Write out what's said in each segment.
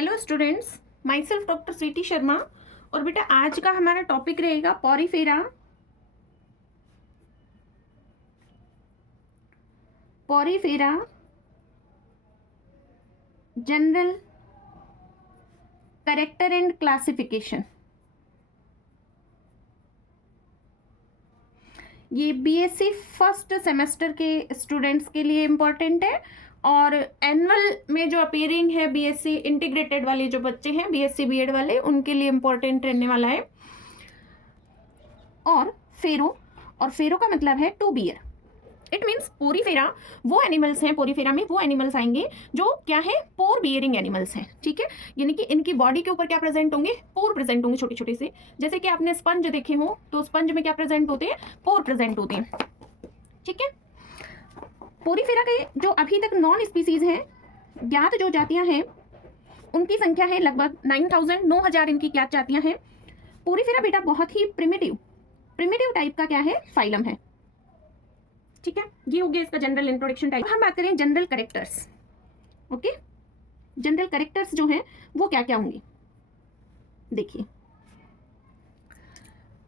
Hello students, myself doctor Sweety Sharma. और बेटा आज का हमारा टॉपिक रहेगा porifera. Porifera general character and classification. ये बीएससी फर्स्ट सेमेस्टर के स्टूडेंट्स के लिए इम्पॉर्टेंट है और एनुअल में जो अपीयरिंग है बीएससी इंटीग्रेटेड वाले जो बच्चे हैं बीएससी बीएड वाले उनके लिए इम्पॉर्टेंट रहने वाला है। और फेरो का मतलब है to bear. It means porifera वो एनिमल्स हैं, पोरीफेरा में वो एनिमल्स आएंगे जो क्या है, पोर बियरिंग एनिमल्स हैं। ठीक है, यानी कि इनकी बॉडी के ऊपर क्या प्रेजेंट होंगे, पोर प्रेजेंट होंगे छोटे छोटे से। जैसे कि आपने स्पंज देखे हो तो स्पंज में क्या प्रेजेंट होते हैं, पोर प्रेजेंट होते हैं। ठीक है, पोरीफेरा के जो अभी तक नॉन स्पीसीज हैं, ज्ञात जो जातियां हैं उनकी संख्या है लगभग 9,000 इनकी ज्ञात जातियां हैं। पोरीफेरा बेटा बहुत ही प्रिमिटिव टाइप का क्या है, फाइलम है। ठीक है, ये हो गया इसका जनरल इंट्रोडक्शन टाइप। हम बात करें general characters. Okay, general characters जो हैं वो क्या क्या होंगे, देखिए।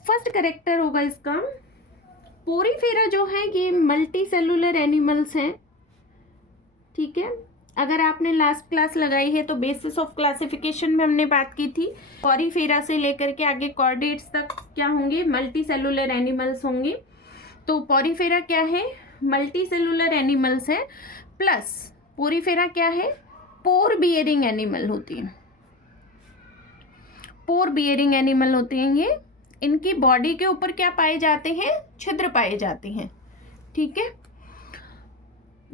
फर्स्ट कैरेक्टर होगा इसका, पोरीफेरा जो है ये मल्टी सेलुलर एनिमल्स हैं। ठीक है, अगर आपने लास्ट क्लास लगाई है तो बेसिस ऑफ क्लासिफिकेशन में हमने बात की थी, पोरीफेरा से लेकर के आगे कॉर्डेट्स तक क्या होंगे, मल्टी सेलुलर एनिमल्स होंगे। तो पोरीफेरा क्या है, मल्टी सेलुलर एनिमल्स है, प्लस पोरीफेरा क्या है, पोर बियरिंग एनिमल होती है। पोर बियरिंग एनिमल होते हैं ये। इनकी बॉडी के ऊपर क्या पाए जाते हैं, छिद्र पाए जाते हैं। ठीक है,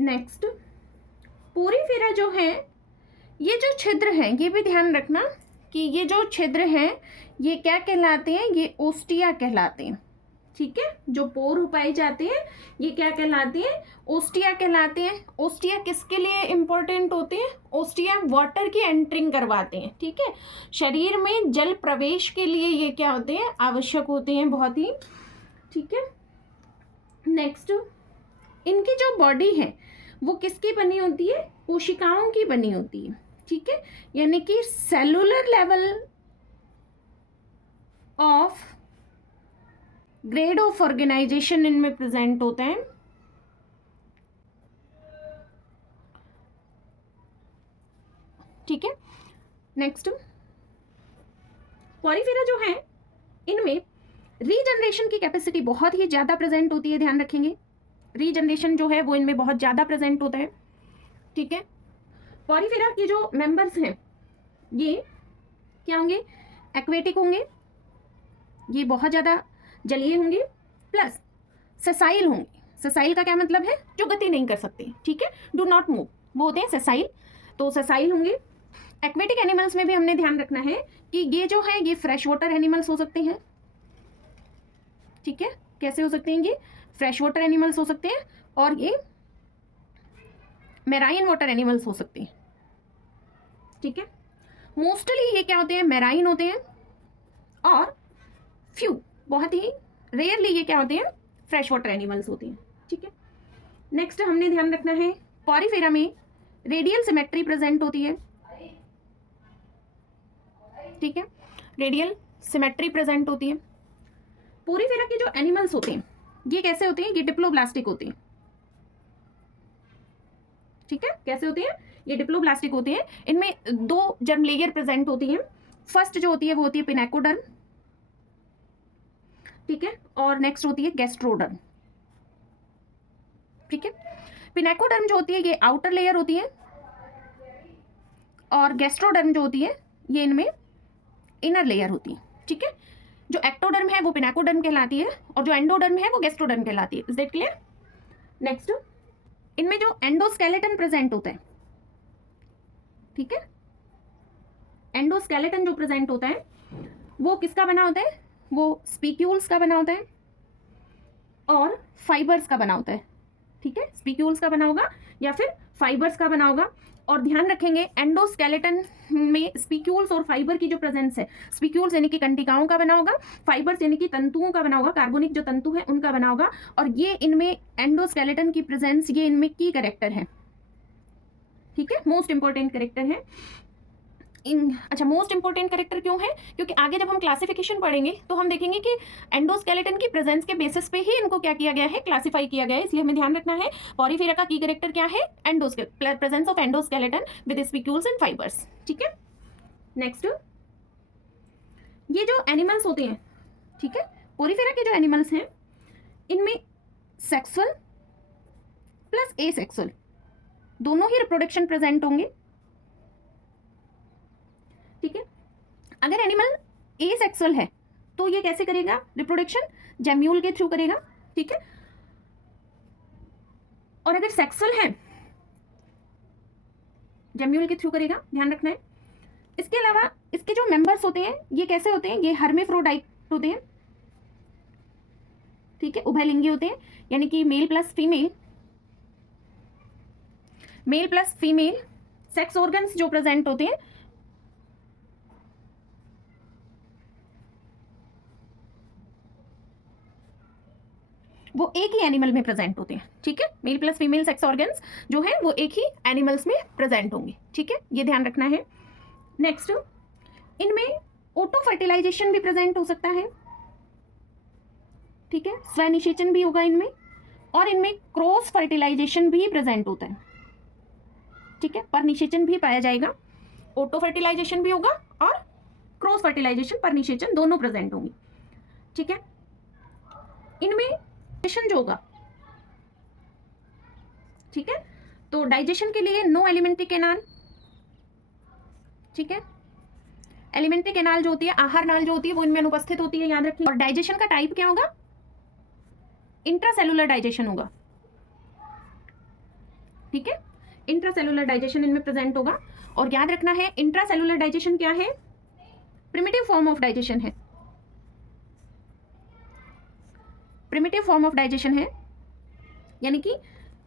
नेक्स्ट, पोरीफेरा जो है ये जो छिद्र हैं ये भी ध्यान रखना कि ये जो छिद्र हैं ये क्या कहलाते हैं, ये ओस्टिया कहलाते हैं। ठीक है, जो पोर पाए जाते हैं ये क्या कहलाते हैं, ओस्टिया कहलाते हैं। ओस्टिया किसके लिए इंपॉर्टेंट होते हैं, ओस्टिया वाटर की एंट्रिंग करवाते हैं। ठीक है, शरीर में जल प्रवेश के लिए ये क्या होते हैं, आवश्यक होते हैं बहुत ही। ठीक है, नेक्स्ट, इनकी जो बॉडी है वो किसकी बनी होती है, कोशिकाओं की बनी होती है। ठीक है, यानी कि cellular level of grade of organisation इनमें प्रेजेंट होता है। ठीक है, नेक्स्ट, पोरीफेरा जो है इनमें रीजनरेशन की कैपेसिटी बहुत ही ज्यादा प्रेजेंट होती है, ध्यान रखेंगे। रीजनरेशन जो है वो इनमें बहुत ज्यादा प्रेजेंट होता है। ठीक है, पोरीफेरा के जो मेंबर्स हैं ये क्या होंगे, एक्वेटिक होंगे, ये बहुत ज्यादा जलीय होंगे, प्लस सेसाइल होंगे। सेसाइल का क्या मतलब है, जो गति नहीं कर सकते। ठीक है, डू नॉट मूव, वो होते हैं सेसाइल। तो सेसाइल होंगे। एक्वेटिक एनिमल्स में भी हमने ध्यान रखना है कि ये जो है ये फ्रेश वाटर एनिमल्स हो सकते हैं। ठीक है, कैसे हो सकते हैं, ये फ्रेश वाटर एनिमल्स हो सकते हैं और ये मैराइन वाटर एनिमल्स हो सकते हैं। ठीक है, मोस्टली ये क्या होते हैं, मैराइन होते हैं और फ्यू, बहुत ही रेयरली ये क्या होते हैं, फ्रेश वाटर एनिमल्स होते हैं। ठीक है, नेक्स्ट हमने ध्यान रखना है, पोरीफेरा में रेडियल सिमेट्री प्रेजेंट होती है। ठीक है, रेडियल सिमेट्री प्रेजेंट होती है। पोरीफेरा के जो एनिमल्स होते हैं ये कैसे होते हैं, ये डिप्लोब्लास्टिक होते हैं। ठीक है, कैसे होते हैं, ये डिप्लोब्लास्टिक होते हैं। इनमें दो जर्म लेयर प्रेजेंट होती हैं। फर्स्ट जो होती है वो होती है पिनेकोडर्म। ठीक है, और नेक्स्ट होती है गैस्ट्रोडर्म। ठीक है, पिनेकोडर्म जो होती है ये आउटर लेयर होती है और गैस्ट्रोडर्म जो होती है ये इनमें इनर लेयर होती है। ठीक है, जो एक्टोडर्म है वो पिनेकोडर्म कहलाती है और जो एंडोडर्म है वो गैस्ट्रोडर्म कहलाती है। Is that clear? नेक्स्ट, इनमें जो एंडोस्केलेटन प्रेजेंट होता है, ठीक है, एंडोस्केलेटन जो प्रेजेंट होता है वो किसका बना होता है, वो स्पीक्यूल्स का बना होता है और फाइबर्स का बना होता है। ठीक है, स्पीक्यूल्स का बना होगा या फिर फाइबर्स का बना होगा। और ध्यान रखेंगे एंडोस्केलेटन में स्पीक्यूल्स और फाइबर की जो प्रेजेंस है, स्पीक्यूल्स यानी कि कंटिकाओं का बना होगा, फाइबर्स यानी कि तंतुओं का बना होगा, कार्बनिक जो तंतु है उनका बना होगा। और ये इनमें एंडोस्केलेटन की प्रेजेंस ये इनमें की कैरेक्टर है। ठीक है, मोस्ट इंपॉर्टेंट कैरेक्टर है। अच्छा, मोस्ट इंपॉर्टेंट कैरेक्टर क्यों है? क्योंकि आगे जब हम क्लासिफिकेशन पढ़ेंगे तो हम देखेंगे कि एंडोस्केलेटन की प्रेजेंस के बेसिस पे ही इनको क्या किया गया है, क्लासिफाई किया गया है। इसलिए हमें ध्यान रखना है पॉरीफेरा का की कैरेक्टर क्या है, presence of endoskeleton with spicules and fibres. ठीक है, नेक्स्ट, ये जो एनिमल्स होते हैं, ठीक है, पॉरीफेरा के जो एनिमल्स हैं इनमें सेक्सुअल प्लस एसेक्सुअल दोनों ही रिप्रोडक्शन प्रेजेंट होंगे। ठीक है, अगर एनिमल एसेक्सुअल है तो ये कैसे करेगा रिप्रोडक्शन? जेम्यूल के थ्रू करेगा। ठीक है, और अगर सेक्सुअल है जेम्यूल के थ्रू करेगा, ध्यान रखना है। इसके अलावा इसके जो मेंबर्स होते हैं ये कैसे होते हैं? ये हर्मेफ्रोडाइट होते हैं। ठीक है, उभयलिंगी होते हैं, यानी कि male plus female sex organs जो प्रेजेंट होते हैं वो एक ही एनिमल में प्रेजेंट होते हैं। ठीक है, male plus female sex organs जो है वो एक ही एनिमल्स में प्रेजेंट होंगे। ठीक है, ये ध्यान रखना है। नेक्स्ट, इनमें ऑटो फर्टिलाइजेशन भी प्रेजेंट हो सकता है। ठीक है, स्वनिषेचन भी होगा इनमें, और इनमें क्रॉस फर्टिलाइजेशन भी प्रेजेंट होता है। ठीक है, परनिषेचन भी पाया जाएगा, ऑटो फर्टिलाइजेशन भी होगा और क्रॉस फर्टिलाइजेशन परनिषेचन दोनों प्रेजेंट होंगे। ठीक है, इनमें डाइजेशन जो होगा, ठीक है, तो डाइजेशन के लिए नो एलिमेंट्री कैनाल। ठीक है, एलिमेंट्री कैनाल जो होती है, आहार नाल जो होती है वो इनमें अनुपस्थित होती है, याद रखिए। और डाइजेशन का टाइप क्या होगा? इंट्रासेलुलर डाइजेशन होगा। ठीक है, इंट्रासेलुलर डाइजेशन इनमें प्रेजेंट होगा। और याद रखना है इंट्रासेलुलर डाइजेशन क्या है? प्रिमिटिव फॉर्म ऑफ डाइजेशन है। प्रिमिटिव फॉर्म ऑफ डाइजेशन है, यानी कि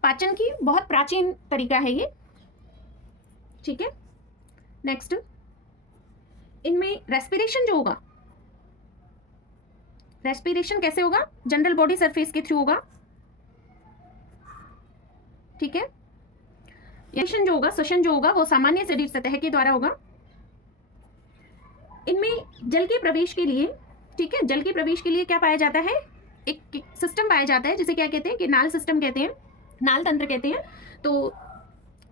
पाचन की बहुत प्राचीन तरीका है ये। ठीक है, नेक्स्ट, इनमें रेस्पिरेशन जो होगा, रेस्पिरेशन कैसे होगा? जनरल बॉडी सरफेस के थ्रू होगा। ठीक है, जो होगा, श्वसन जो होगा वो सामान्य शरीर सतह के द्वारा होगा। इनमें जल के प्रवेश के लिए, ठीक है, जल के प्रवेश के लिए क्या पाया जाता है? एक सिस्टम पाया जाता है जिसे क्या कहते हैं? कि नाल सिस्टम कहते हैं, नाल तंत्र कहते हैं। तो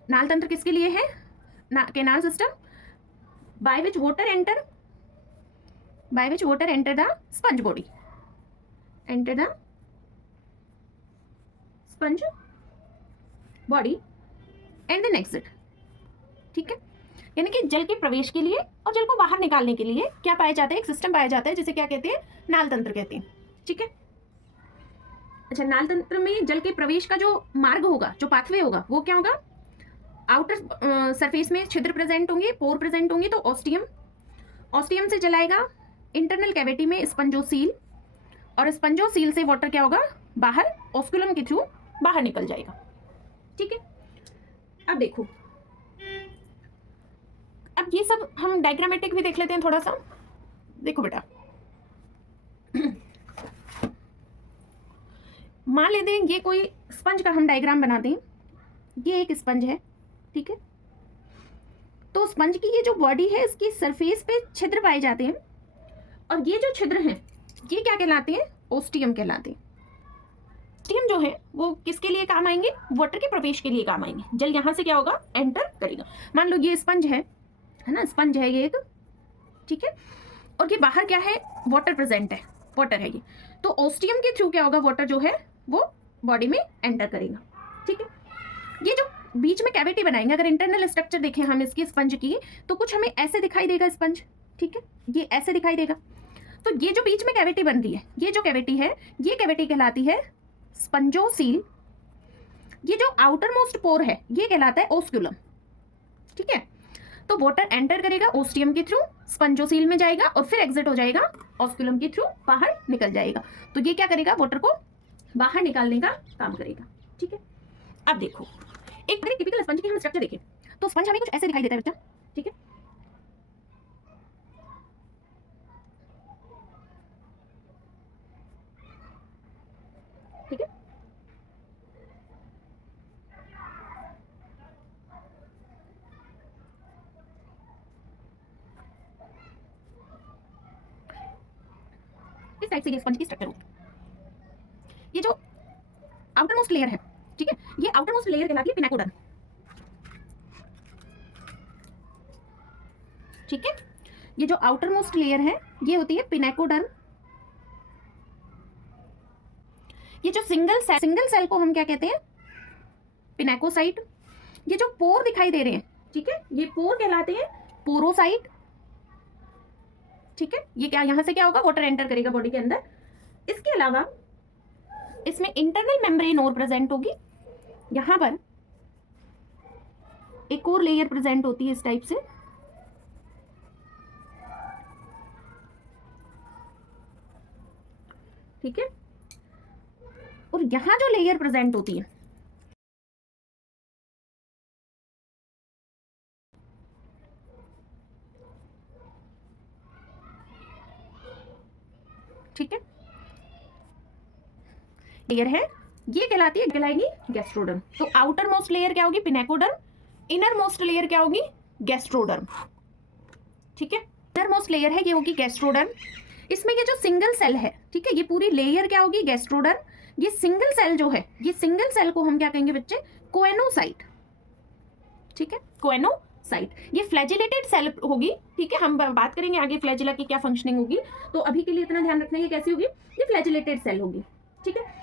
नाल तंत्र किसके लिए है? Canal system by which water enter the sponge body, enter the sponge body and then exit. ठीक है, यानी कि जल के प्रवेश के लिए और जल को बाहर निकालने के लिए क्या पाया जाता है? एक सिस्टम पाया जाता है जिसे क्या कहते हैं? नाल तंत्र कहते हैं। ठीक है, अच्छा, नाल तंत्र में जल के प्रवेश का जो मार्ग होगा, जो पाथवे होगा, वो क्या होगा? आउटर सरफेस में छिद्र प्रेजेंट होंगे, पोर प्रेजेंट होंगे, तो ऑस्टियम से जलाएगा इंटरनल कैविटी में स्पंजोसील, और स्पंजोसील से वाटर क्या होगा? बाहर ऑस्कुलम के थ्रू बाहर निकल जाएगा। ठीक है, अब देखो, अब ये सब हम डायग्रामेटिक भी देख लेते हैं थोड़ा सा। देखो बेटा, मान लेते हैं ये कोई स्पंज का हम डायग्राम बना दें। ये एक स्पंज है। ठीक है, तो स्पंज की ये जो बॉडी है इसकी सरफेस पे छिद्र पाए जाते हैं, और ये जो छिद्र हैं ये क्या कहलाते हैं? ओस्टियम कहलाते हैं। ओस्टियम जो है वो किसके लिए काम आएंगे? वाटर के प्रवेश के लिए काम आएंगे। जल यहाँ से क्या होगा? एंटर करेगा। मान लो ये स्पंज है ना, स्पंज है ये एक। ठीक है, और ये बाहर क्या है? वाटर प्रेजेंट है, वाटर है ये। तो ओस्टियम के थ्रू क्या होगा? वाटर जो है वो बॉडी में एंटर करेगा। ठीक है, ये जो बीच में कैविटी बनाएंगे, अगर इंटरनल स्ट्रक्चर देखें हम इसकी स्पंज की, तो कुछ हमें ऐसे दिखाई देगा स्पंज। ठीक है, ये ऐसे दिखाई देगा। तो ये जो बीच में कैविटी बन रही है, ये जो कैविटी है, ये कैविटी कहलाती है स्पंजोसील। ये जो आउटर मोस्ट पोर है ये कहलाता है ओस्कुलम। ठीक है, तो वाटर एंटर करेगा ओस्टियम के थ्रू, स्पंजोसील में जाएगा और फिर एग्जिट हो जाएगा ऑस्कुलम के थ्रू, बाहर निकल जाएगा। तो ये क्या करेगा? वाटर को बाहर निकालने का काम करेगा। ठीक है, अब देखो एक टिपिकल स्पंज की हम स्ट्रक्चर देखें तो स्पंज हमें कुछ ऐसे दिखाई देता है बच्चा। ठीक है, ठीक है, टाइप से ये स्पंज की स्ट्रक्चर होगी। ये जो आउटर मोस्ट लेयर है, ठीक है, ये आउटर मोस्ट लेयर कहलाती है पिनाकोडर्म, ठीक है। ये जो आउटर मोस्ट लेयर है ये होती है पिनाकोडर्म। ये जो सिंगल सेल को हम क्या कहते हैं, पिनाकोसाइट। ये जो पोर दिखाई दे रहे हैं, ठीक है, ये पोर कहलाते हैं पोरोसाइट, ठीक है। ये क्या, यहां से क्या होगा, वाटर एंटर करेगा बॉडी के अंदर। इसके अलावा इसमें इंटरनल मेम्ब्रेन और प्रेजेंट होगी, यहां पर एक और लेयर प्रेजेंट होती है इस टाइप से, ठीक है। और यहां जो लेयर प्रेजेंट होती है, ठीक है, लेयर है ये कहलाएगी गैस्ट्रोडर्म। तो आउटर मोस्ट लेयर क्या होगी, पिनाकोडर्म, इनर मोस्ट लेयर क्या होगी, गैस्ट्रोडर्म, ठीक है। इनर मोस्ट लेयर है ये होगी गैस्ट्रोडर्म। इसमें ये जो सिंगल सेल है, ठीक है, ये पूरी लेयर क्या होगी, गैस्ट्रोडर्म। ये सिंगल सेल जो है, ये सिंगल सेल को हम क्या कहेंगे बच्चे, कोएनोसाइट, ठीक है, कोएनोसाइट। ये फ्लैजिलेटेड सेल होगी, ठीक है। हम बात करेंगे आगे फ्लैजिला की क्या फंक्शनिंग होगी, तो अभी के लिए इतना ध्यान रखना है ये कैसी होगी, ये फ्लैजिलेटेड सेल होगी, ठीक है।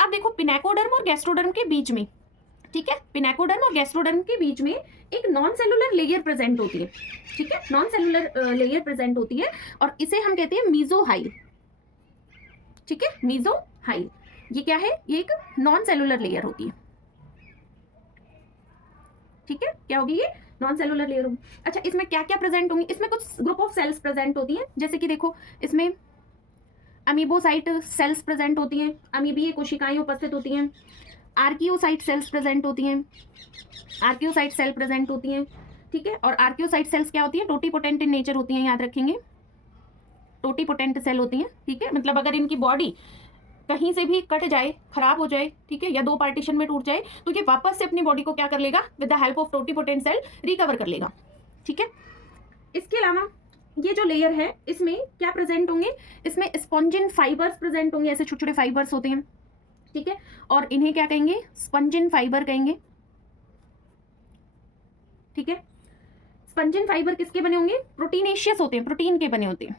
अब देखो पिनाकोडर्म और गैस्ट्रोडर्म के बीच में, ठीक है, पिनाकोडर्म और गैस्ट्रोडर्म के बीच में एक नॉन सेलुलर लेयर प्रेजेंट होती है, ठीक है, नॉन सेलुलर लेयर प्रेजेंट होती है और इसे हम कहते हैं मीजोहाइल, ठीक है, मीजोहाइल। ये क्या है, ये एक नॉन सेलुलर लेयर होती है, ठीक है, क्या होगी, ये नॉन सेलुलर लेयर होगी। अच्छा, इसमें क्या क्या प्रेजेंट होंगी, इसमें कुछ ग्रुप ऑफ सेल्स प्रेजेंट होती हैं, जैसे कि देखो इसमें अमीबोसाइट सेल्स प्रेजेंट होती हैं, अमीबीय कोशिकाएं उपस्थित होती हैं, आर्कियोसाइट सेल्स प्रेजेंट होती हैं, आर्कियोसाइट सेल प्रेजेंट होती हैं, ठीक है। और आर्कियोसाइट सेल्स क्या होती हैं, टोटीपोटेंट इन नेचर होती हैं, याद रखेंगे, टोटीपोटेंट सेल होती हैं, ठीक है। मतलब अगर इनकी बॉडी कहीं से भी कट जाए, खराब हो जाए, ठीक है, या दो पार्टीशन में टूट जाए, तो ये वापस से अपनी बॉडी को क्या कर लेगा, with the help of totipotent cell recover कर लेगा, ठीक है। इसके अलावा ये जो लेयर है इसमें क्या प्रेजेंट होंगे, इसमें स्पॉन्जिन फाइबर्स प्रेजेंट होंगे, ऐसे छोटे छोटे फाइबर्स होते हैं, ठीक है, और इन्हें क्या कहेंगे, स्पंजिन फाइबर कहेंगे, ठीक है। स्पंजिन फाइबर किसके बने होंगे, प्रोटीनेशियस होते हैं, प्रोटीन के बने होते हैं,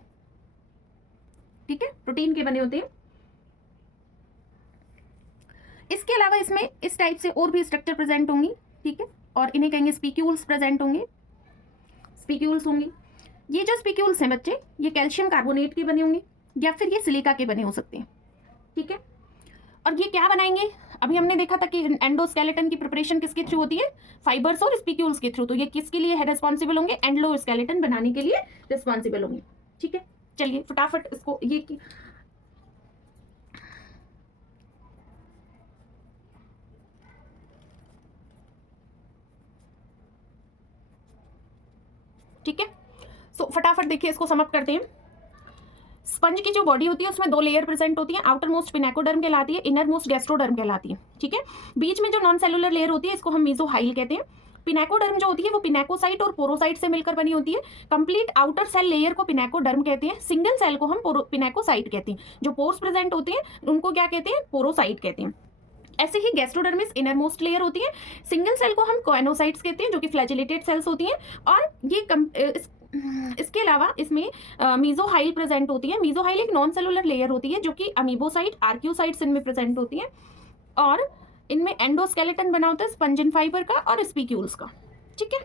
ठीक है, प्रोटीन के बने होते हैं। इसके अलावा इसमें इस टाइप से और भी स्ट्रक्चर प्रेजेंट होंगी, ठीक है, और इन्हें कहेंगे स्पीक्यूल्स प्रेजेंट होंगे, स्पीक्यूल्स होंगे। ये जो स्पीक्यूल्स हैं बच्चे, ये कैल्शियम कार्बोनेट के बने होंगे या फिर ये सिलिका के बने हो सकते हैं, ठीक है। और ये क्या बनाएंगे, अभी हमने देखा था कि एंडोस्केलेटन की प्रिपरेशन किसके थ्रू होती है, फाइबर्स और स्पीक्यूल्स के थ्रू। तो ये किसके लिए रिस्पॉन्सिबल होंगे, एंडोस्केलेटन बनाने के लिए रिस्पॉन्सिबल होंगे, ठीक है। चलिए फटाफट इसको ये ठीक है। सो फटाफट देखिए इसको समअप करते हैं। स्पंज की जो बॉडी होती है उसमें दो लेयर प्रेजेंट होती है, आउटर मोस्ट पिनाकोडर्म कहलाती है, इनर मोस्ट गैस्ट्रोडर्म कहलाती है, ठीक है। बीच में जो नॉन सेलुलर लेयर होती है इसको हम मीजोहाइल कहते हैं। पिनाकोडर्म जो होती है वो पिनाकोसाइट और पोरोसाइट से मिलकर बनी होती है। कंप्लीट आउटर सेल लेयर को पिनाकोडर्म कहते हैं, सिंगल सेल को हम पिनाकोसाइट कहते हैं। जो पोर्स प्रेजेंट होते हैं उनको क्या कहते हैं, पोरोसाइट कहते हैं। ऐसे ही गैस्ट्रोडर्मिस इनर मोस्ट लेयर होती है, सिंगल सेल को हम कोएनोसाइट्स कहते हैं जो कि फ्लैजिलेटेड सेल्स होती हैं। और ये इसके अलावा इसमें मीजोहाइल प्रेजेंट होती है। मीजोहाइल एक नॉन सेलुलर लेयर होती है जो कि अमीबोसाइट, आर्कियोसाइट्स इनमें प्रेजेंट होती है और इनमें एंडोस्केलेटन बना होता है स्पंजिन फाइबर का और स्पीक्यूल्स का, ठीक है।